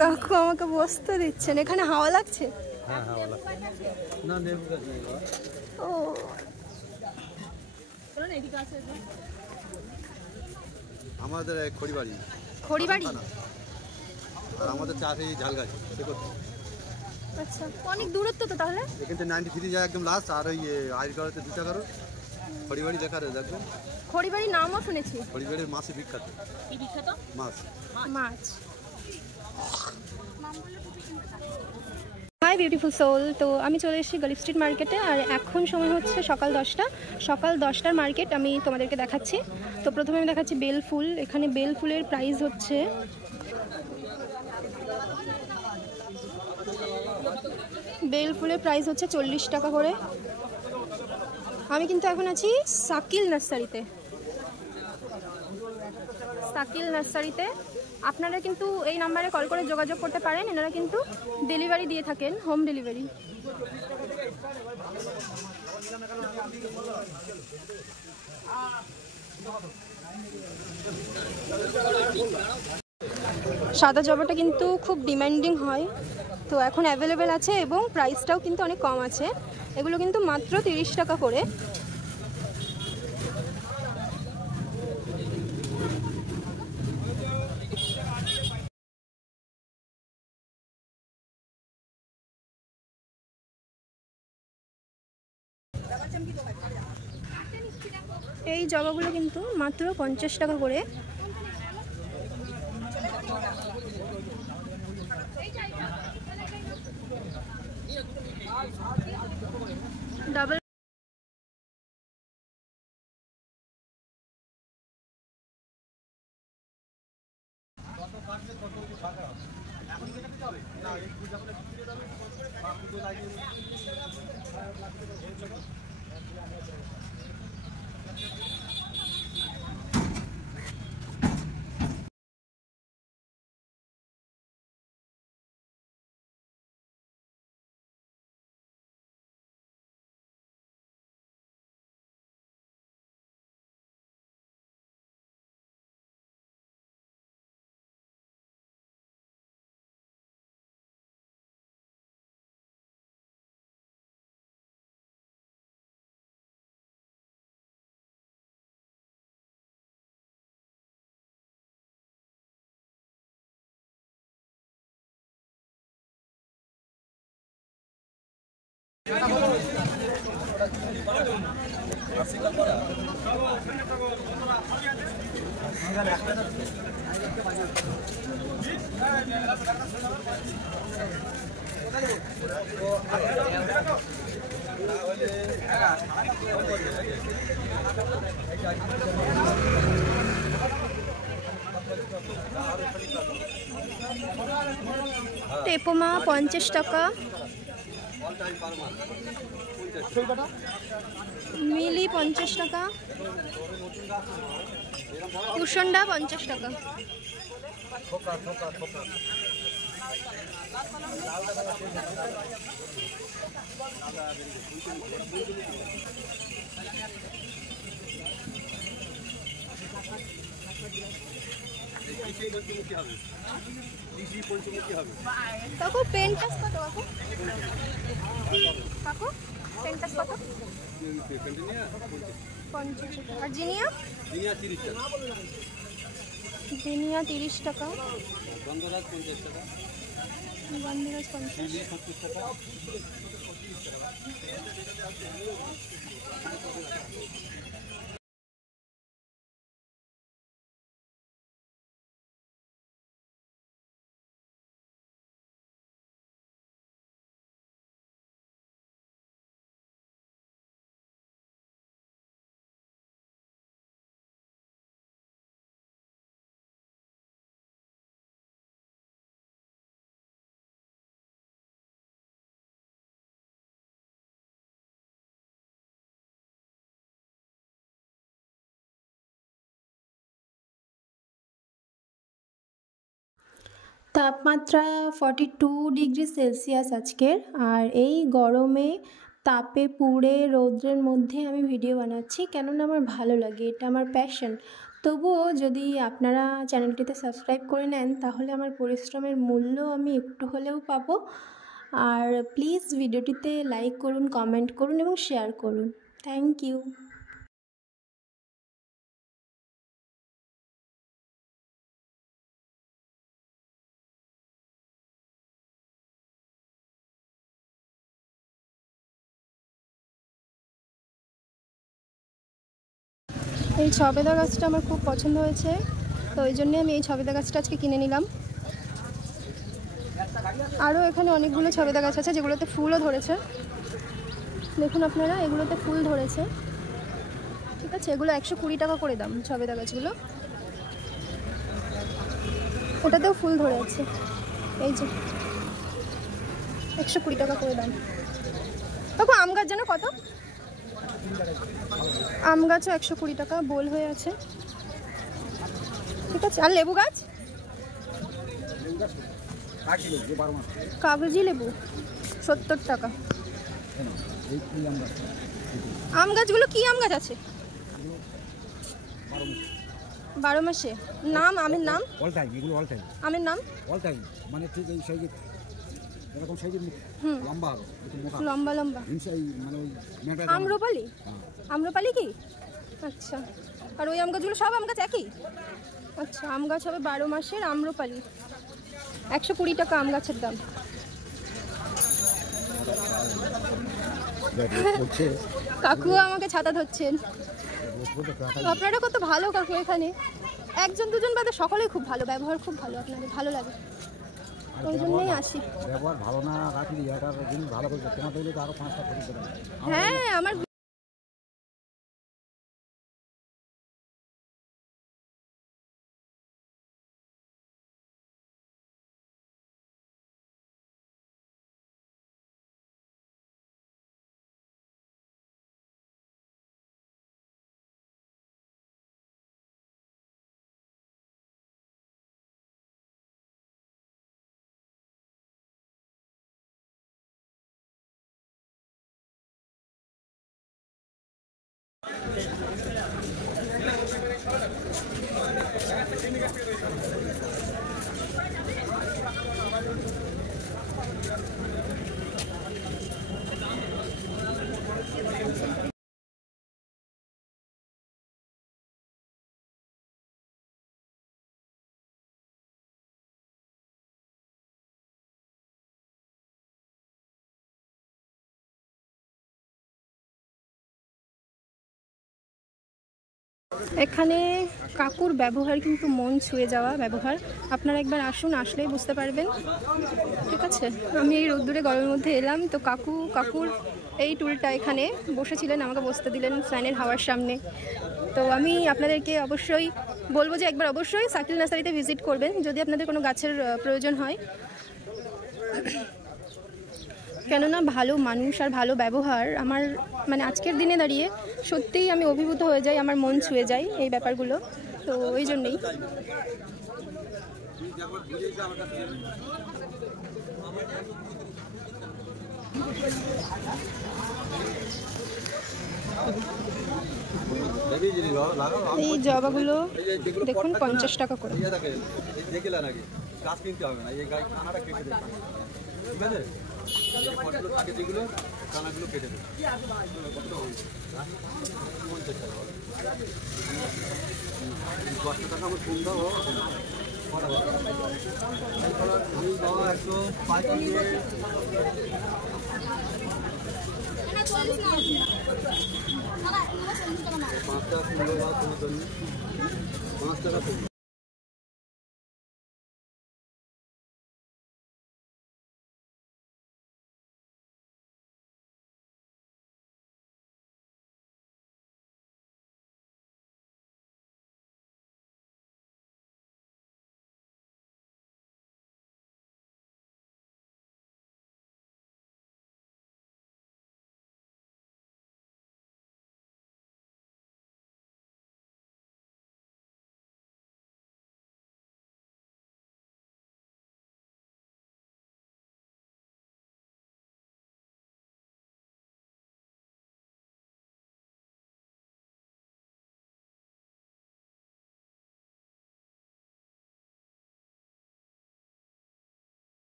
কাকু আমাকে বসতে দিচ্ছেন, এখানে হাওয়া লাগছে। ও আমাদের খড়িবাড়ি আর আমাদের চাষি ঝালগাছি। আচ্ছা, অনেক দূরত্ব তো তাহলে। এখান থেকে 93 যায় একদম লাস্ট। আর ওই আইরকাড়াতে 2 টাকার খড়িবাড়ি দেখার দেখবেন। খড়িবাড়ির নামও শুনেছি। খড়িবাড়ির মাছ বিখ্যাত। কি বিখ্যাত? মাছ। হাই বিউটিফুল সোল, তো আমি চলে এসেছি গলিফ স্ট্রিট মার্কেটে। আর এখন সময় হচ্ছে সকাল 10টা। সকাল 10টার মার্কেট আমি তোমাদেরকে দেখাচ্ছি। তো প্রথমে আমি দেখাচ্ছি বেল ফুল। এখানে বেল ফুলের প্রাইস হচ্ছে বেল ফুলের প্রাইস হচ্ছে 40 টাকা করে। আমি কিন্তু এখন আছি সাকিল নার্সারিতে। আপনারা কিন্তু এই নাম্বারে কল করে যোগাযোগ করতে পারেন। এনারা কিন্তু ডেলিভারি দিয়ে থাকেন, হোম ডেলিভারি। সাদা জবাটা কিন্তু খুব ডিমান্ডিং হয়, তো এখন অ্যাভেলেবেল আছে এবং প্রাইসটাও কিন্তু অনেক কম আছে। এগুলো কিন্তু মাত্র 30 টাকা করে। এই জবাগুলো কিন্তু মাত্র 50 টাকা করে। ডাবল টেপোমা 50 টাকা, মিলি 50 টাকা, কুসন্ডা 50 টাকা। কাকু পেনটাস কত? কাকু পেনটাস কত? 50 টাকা। আর জিনিয়া? জিনিয়া 30 টাকা। জিনিয়া 30 টাকা। গন্ধরাজ 50 টাকা। গন্ধরাজ 50 টাকা। তাপমাত্রা 42°C আজকের। আর এই গরমে তাপে পুড়ে রৌদ্রের মধ্যে আমি ভিডিও বানাচ্ছি, কেননা আমার ভালো লাগে, এটা আমার প্যাশন। তবুও যদি আপনারা চ্যানেলটিতে সাবস্ক্রাইব করে নেন তাহলে আমার পরিশ্রমের মূল্য আমি একটু হলেও পাবো। আর প্লিজ ভিডিওটিতে লাইক করুন, কমেন্ট করুন এবং শেয়ার করুন। Thank you. এই ছবেদা গাছটা আমার খুব পছন্দ হয়েছে, তো ওই জন্যে আমি এই ছবেদা গাছটা আজকে কিনে নিলাম। আরও এখানে অনেকগুলো ছবেদা গাছ আছে যেগুলোতে ফুলও ধরেছে। দেখুন আপনারা, এগুলোতে ফুল ধরেছে। ঠিক আছে, এগুলো 120 টাকা করে দাম ছবেদা গাছগুলো। ওটাতেও ফুল ধরে আছে, এই যে 120 টাকা করে দাম। দেখো আম গাছ যেন কত, আম গাছও 120 টাকা বোল হয়ে আছে। ঠিক আছে, আর লেবু গাছ, কাগজি লেবু 70 টাকা। আম গাছগুলো কি আম গাছ আছে? 12 মাসে নাম, আমের নাম? অল টাইম, এগুলো অল টাইম। আমের নাম অল টাইম মানে ঠিক এই সাইজের, এরকম সাইজের লম্বা হবে, একটু মোটা, লম্বা লম্বা। মানে ওই মেটা আম্রপালি, আম্রপালি কি? আচ্ছা, আর ওই আম গাছগুলো সব আম গাছ একই? আচ্ছা, আম গাছ হবে 12 মাসের আম্রপালি, 120 টাকা আম গাছের দাম। কাকু আমাকে ছাতা ধরছেন। আপনারা কত ভালো কাকু, এখানে একজন দুজন বাদে সকলেই খুব ভালো, ব্যবহার খুব ভালো, আপনাদের ভালো লাগে, ওই জন্যই আসি। ব্যবহার ভালো না রাখলে এটার জিনিস ভালো করে তোমার তৈরি তো আরো 5টা করে দেবে। হ্যাঁ, আমার এখানে কাকুর ব্যবহার কিন্তু মন ছুঁয়ে যাওয়া ব্যবহার। আপনারা একবার আসুন, আসলেই বুঝতে পারবেন। ঠিক আছে, আমি এই রোদ্দুরে গরমের মধ্যে এলাম, তো কাকুর এই টুলটা এখানে বসেছিলেন, আমাকে বসতে দিলেন ফ্যানের হাওয়ার সামনে। তো আমি আপনাদেরকে অবশ্যই বলবো যে একবার অবশ্যই শাকিল নার্সারিতে ভিজিট করবেন যদি আপনাদের কোনো গাছের প্রয়োজন হয়। কেননা ভালো মানুষ আর ভালো ব্যবহার আমার মানে আজকের দিনে দাঁড়িয়ে সত্যিই আমি অভিভূত হয়ে যাই, আমার মন ছুঁয়ে যায় এই ব্যাপারগুলো, তো ওই জন্যেই। এই জবাগুলো দেখুন 50 টাকা করে। গাছ কিনতে হবে না, এই গাছ কানাটা কেটে দেবে, ঠিক আছে? এই ফলগুলো থাকে যেগুলো, কানাগুলো কেটে দেবে। কত হবে? 50 টাকা। 10 টাকা আমার কম দাও। আমি বাবা 105 দিয়ে 5 টাকা কিলো বা তোমার জন্য 5 টাকা।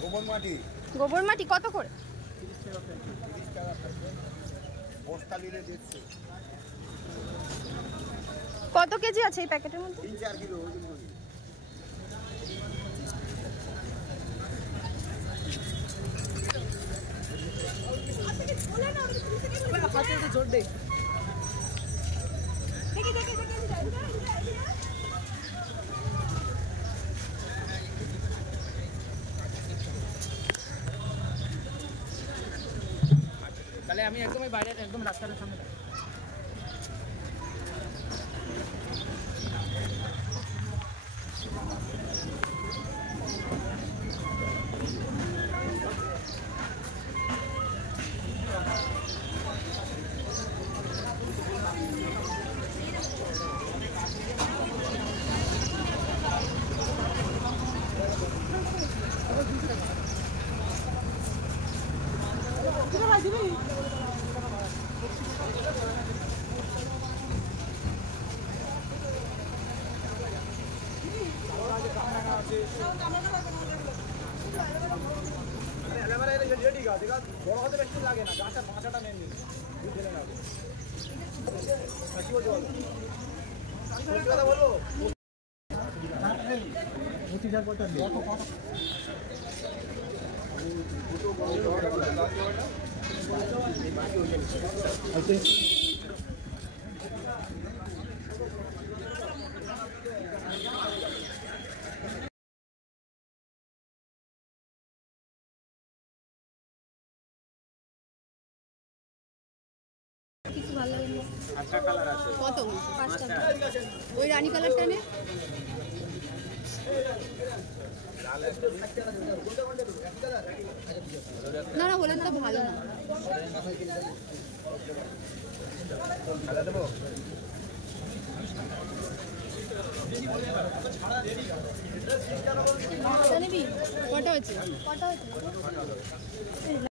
গোবর মাটি গোবর মাটি কত করে? বস্তা নিলে দিচ্ছে কত কেজি আছে এই প্যাকেটের মধ্যে? 3-4 কিলো ওজন করে। তাহলে আমি একদমই বাইরে একদম রাস্তার সামনে বড় হতে বেশি লাগে না, গাছটা মাথাটা নেন নি বুঝলেন না কি বলতে বলো সত্যি কথা বলবো 25,000 পয়সা নেই কিছু ভালো লাগে না। আটটা কালার আছে। কত? 5 টাকা। ওই রানী কালারটা নে। না না, বলেন তো ভালো না। সাদা দেবো? নিবি? কটা হয়েছে?